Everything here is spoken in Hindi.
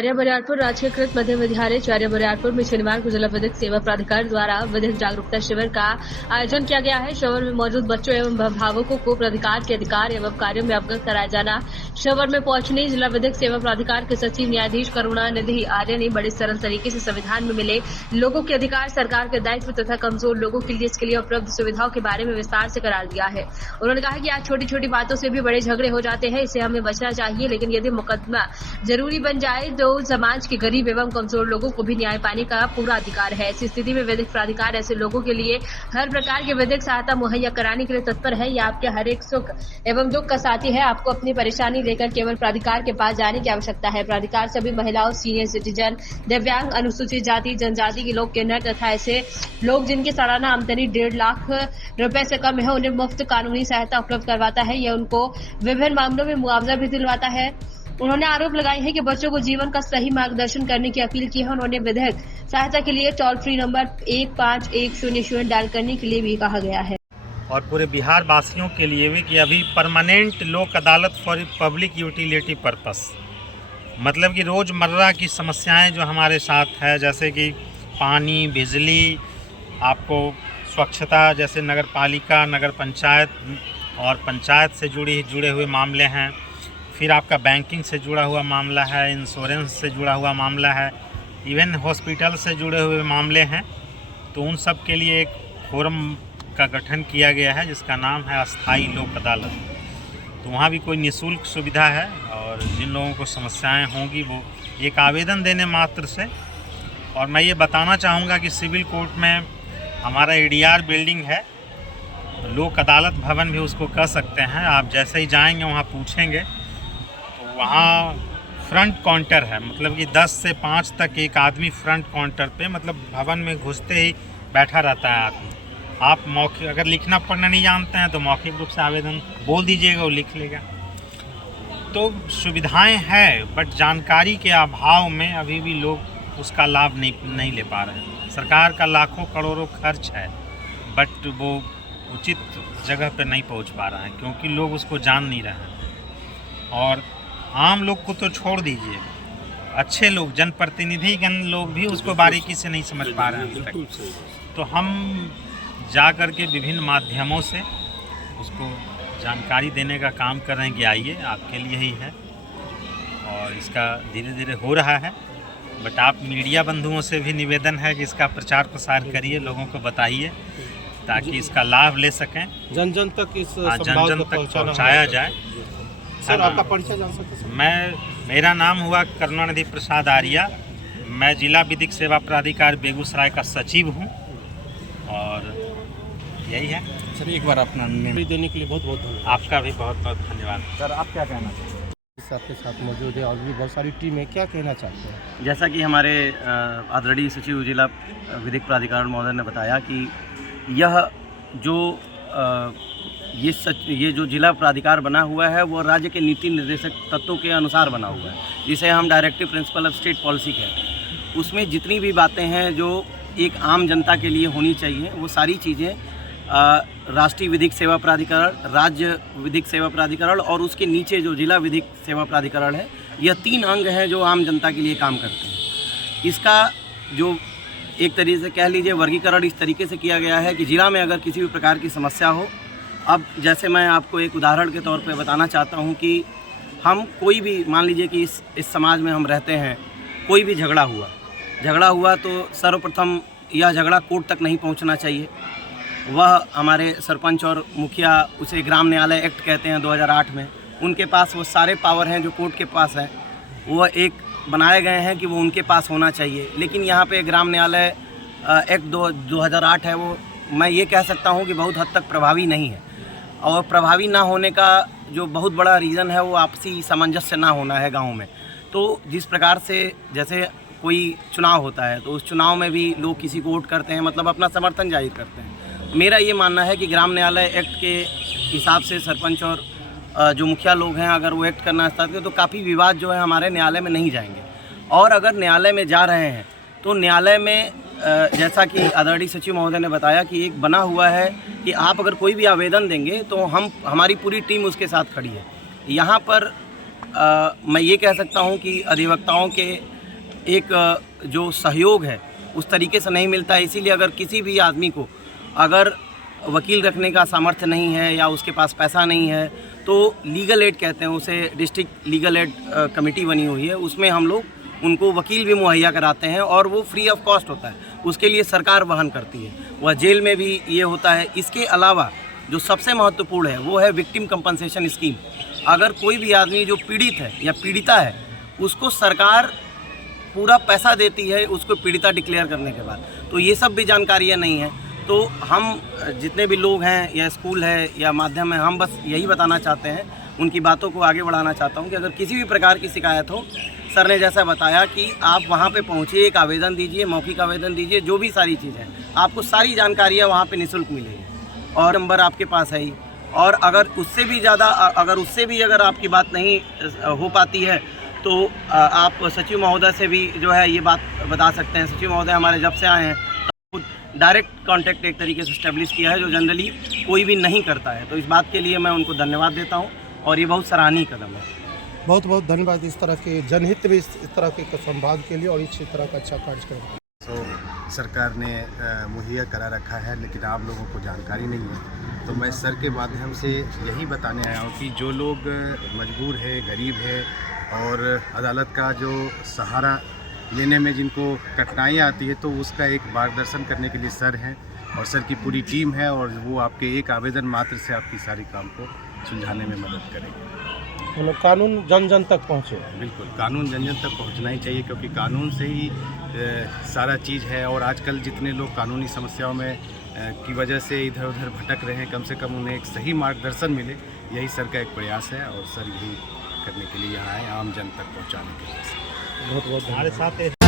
चैरिया बरियारपुर राजकीयकृत मध्य विद्यालय चैरिया बरियारपुर में शनिवार को जिला विधिक सेवा प्राधिकार द्वारा विधिक जागरूकता शिविर का आयोजन किया गया है। शिविर में मौजूद बच्चों एवं अभिभावकों को प्राधिकार के अधिकार एवं कार्यों में अवगत कराया जाना। शिविर में पहुंचने जिला विधिक सेवा प्राधिकार के सचिव न्यायाधीश करुणानिधि आर्य ने बड़े सरल तरीके से संविधान में मिले लोगों के अधिकार, सरकार के दायित्व तथा कमजोर लोगों के लिए इसके लिए उपलब्ध सुविधाओं के बारे में विस्तार से करार दिया है। उन्होंने कहा कि आज छोटी छोटी बातों से भी बड़े झगड़े हो जाते हैं, इससे हमें बचना चाहिए, लेकिन यदि मुकदमा जरूरी बन जाए तो समाज के गरीब एवं कमजोर लोगों को भी न्याय पाने का पूरा अधिकार है। ऐसी स्थिति में विधिक प्राधिकार ऐसे लोगों के लिए हर प्रकार की विधिक सहायता मुहैया कराने के लिए तत्पर है। यह आपके हर एक सुख एवं दुख का साथी है। आपको अपनी परेशानी लेकर केवल प्राधिकार के पास जाने की आवश्यकता है। प्राधिकार सभी महिलाओं, सीनियर सिटीजन, दिव्यांग, अनुसूचित जाति जनजाति के लोग, किन्नर तथा ऐसे लोग जिनकी सालाना आमदनी 1.5 लाख रुपए से कम है, उन्हें मुफ्त कानूनी सहायता उपलब्ध करवाता है। यह उनको विभिन्न मामलों में मुआवजा भी दिलवाता है। उन्होंने आरोप लगाए हैं कि बच्चों को जीवन का सही मार्गदर्शन करने की अपील की है। उन्होंने विधिक सहायता के लिए टोल फ्री नंबर 1510 डायल करने के लिए भी कहा गया है। और पूरे बिहार वासियों के लिए भी कि अभी परमानेंट लोक अदालत फॉर पब्लिक यूटिलिटी पर्पस, मतलब कि रोज़मर्रा की समस्याएं जो हमारे साथ है, जैसे कि पानी, बिजली, आपको स्वच्छता, जैसे नगर पालिका, नगर पंचायत और पंचायत से जुड़े हुए मामले हैं, फिर आपका बैंकिंग से जुड़ा हुआ मामला है, इंश्योरेंस से जुड़ा हुआ मामला है, इवन हॉस्पिटल से जुड़े हुए मामले हैं। तो उन सब के लिए एक फोरम का गठन किया गया है जिसका नाम है अस्थाई लोक अदालत। तो वहाँ भी कोई निःशुल्क सुविधा है और जिन लोगों को समस्याएं होंगी वो एक आवेदन देने मात्र से। और मैं ये बताना चाहूँगा कि सिविल कोर्ट में हमारा ADR बिल्डिंग है, लोक अदालत भवन भी उसको कह सकते हैं। आप जैसे ही जाएंगे वहाँ पूछेंगे तो वहाँ फ्रंट काउंटर है, मतलब कि 10 से 5 तक एक आदमी फ्रंट काउंटर पे, मतलब भवन में घुसते ही बैठा रहता है आदमी। आप मौखिक अगर लिखना पढ़ना नहीं जानते हैं तो मौखिक रूप से आवेदन बोल दीजिएगा, वो लिख लेगा। तो सुविधाएं हैं, बट जानकारी के अभाव में अभी भी लोग उसका लाभ नहीं ले पा रहे हैं। सरकार का लाखों करोड़ों खर्च है, बट वो उचित जगह पर नहीं पहुंच पा रहा है क्योंकि लोग उसको जान नहीं रहे हैं। और आम लोग को तो छोड़ दीजिए, अच्छे लोग, जनप्रतिनिधिगण लोग भी उसको बारीकी से नहीं समझ पा रहे हैं अभी तक। तो हम जा कर के विभिन्न माध्यमों से उसको जानकारी देने का काम कर रहे हैं कि आइए, आपके लिए ही है। और इसका धीरे धीरे हो रहा है, बट आप मीडिया बंधुओं से भी निवेदन है कि इसका प्रचार प्रसार करिए, लोगों को बताइए ताकि इसका लाभ ले सकें, जन जन तक इस जन जन तक पहुँचाया जाए। सर, आपका परिचय जान सकते हैं? मेरा नाम हुआ करुणानिधि प्रसाद आर्या। मैं जिला विधिक सेवा प्राधिकार बेगूसराय का सचिव हूँ और यही है। सर, एक बार अपना निर्णय देने के लिए बहुत बहुत धन्यवाद। आपका भी बहुत बहुत धन्यवाद। सर, आप क्या कहना चाहते हैं? आपके साथ मौजूद है और भी बहुत सारी टीम है, क्या कहना चाहते हैं? जैसा कि हमारे आदरणीय सचिव जिला विधिक प्राधिकार महोदय ने बताया कि यह जो ये जो जिला प्राधिकार बना हुआ है वो राज्य के नीति निर्देशक तत्वों के अनुसार बना हुआ है, जिसे हम directive principle of state policy कहते हैं। उसमें जितनी भी बातें हैं जो एक आम जनता के लिए होनी चाहिए, वो सारी चीज़ें राष्ट्रीय विधिक सेवा प्राधिकरण, राज्य विधिक सेवा प्राधिकरण और उसके नीचे जो जिला विधिक सेवा प्राधिकरण है, यह 3 अंग हैं जो आम जनता के लिए काम करते हैं। इसका जो एक तरीके से कह लीजिए वर्गीकरण इस तरीके से किया गया है कि जिला में अगर किसी भी प्रकार की समस्या हो, अब जैसे मैं आपको एक उदाहरण के तौर पे बताना चाहता हूँ कि हम कोई भी, मान लीजिए कि इस समाज में हम रहते हैं, कोई भी झगड़ा हुआ तो सर्वप्रथम यह झगड़ा कोर्ट तक नहीं पहुँचना चाहिए। वह हमारे सरपंच और मुखिया, उसे ग्राम न्यायालय एक्ट कहते हैं 2008 में, उनके पास वो सारे पावर हैं जो कोर्ट के पास हैं, वह एक बनाए गए हैं कि वो उनके पास होना चाहिए। लेकिन यहाँ पे ग्राम न्यायालय एक्ट 2008 है, वो मैं ये कह सकता हूँ कि बहुत हद तक प्रभावी नहीं है। और प्रभावी ना होने का जो बहुत बड़ा रीज़न है वो आपसी सामंजस्य ना होना है गाँव में। तो जिस प्रकार से जैसे कोई चुनाव होता है तो उस चुनाव में भी लोग किसी को वोट करते हैं, मतलब अपना समर्थन जाहिर करते हैं। मेरा ये मानना है कि ग्राम न्यायालय एक्ट के हिसाब से सरपंच और जो मुखिया लोग हैं अगर वो एक्ट करना स्टार्ट करें तो काफ़ी विवाद जो है हमारे न्यायालय में नहीं जाएंगे। और अगर न्यायालय में जा रहे हैं तो न्यायालय में जैसा कि आदरणीय सचिव महोदय ने बताया कि एक बना हुआ है कि आप अगर कोई भी आवेदन देंगे तो हमारी पूरी टीम उसके साथ खड़ी है। यहाँ पर मैं ये कह सकता हूँ कि अधिवक्ताओं के एक जो सहयोग है उस तरीके से नहीं मिलता है। इसीलिए अगर किसी भी आदमी को अगर वकील रखने का सामर्थ्य नहीं है या उसके पास पैसा नहीं है तो लीगल एड कहते हैं उसे, डिस्ट्रिक्ट लीगल एड कमेटी बनी हुई है, उसमें हम लोग उनको वकील भी मुहैया कराते हैं और वो फ्री ऑफ कॉस्ट होता है, उसके लिए सरकार वहन करती है। वह जेल में भी ये होता है। इसके अलावा जो सबसे महत्वपूर्ण है वो है विक्टिम कंपनसेशन स्कीम। अगर कोई भी आदमी जो पीड़ित है या पीड़िता है उसको सरकार पूरा पैसा देती है उसको पीड़िता डिक्लेयर करने के बाद। तो ये सब भी जानकारियाँ नहीं हैं। तो हम जितने भी लोग हैं या स्कूल है या माध्यम है, हम बस यही बताना चाहते हैं, उनकी बातों को आगे बढ़ाना चाहता हूँ कि अगर किसी भी प्रकार की शिकायत हो, सर ने जैसा बताया कि आप वहाँ पे पहुँचिए, एक आवेदन दीजिए, मौखिक आवेदन दीजिए, जो भी सारी चीज़ है आपको सारी जानकारियाँ वहाँ पे निःशुल्क मिलेगी और नंबर आपके पास है ही। और अगर उससे भी ज़्यादा अगर आपकी बात नहीं हो पाती है तो आप सचिव महोदय से भी जो है ये बात बता सकते हैं। सचिव महोदय हमारे जब से आए हैं तब डायरेक्ट कांटेक्ट एक तरीके से इस्टेब्लिश किया है जो जनरली कोई भी नहीं करता है। तो इस बात के लिए मैं उनको धन्यवाद देता हूँ और ये बहुत सराहनीय कदम है। बहुत बहुत धन्यवाद इस तरह के जनहित में इस तरह के संवाद के लिए और इस तरह का अच्छा कार्यक्रम। तो सरकार ने मुहैया करा रखा है लेकिन आप लोगों को जानकारी नहीं है। तो मैं सर के माध्यम से यही बताने आया हूँ कि जो लोग मजबूर है, गरीब है और अदालत का जो सहारा लेने में जिनको कठिनाइयाँ आती है तो उसका एक मार्गदर्शन करने के लिए सर हैं और सर की पूरी टीम है और वो आपके एक आवेदन मात्र से आपकी सारी काम को सुलझाने में मदद करेंगे। कानून जन जन तक पहुँचे। बिल्कुल, कानून जन जन तक पहुंचना ही चाहिए क्योंकि कानून से ही सारा चीज़ है। और आजकल जितने लोग कानूनी समस्याओं में की वजह से इधर उधर भटक रहे हैं, कम से कम उन्हें एक सही मार्गदर्शन मिले, यही सर का एक प्रयास है और सर यही करने के लिए यहाँ आए, आम जन तक पहुँचाने के लिए। बहुत बहुत हमारे साथ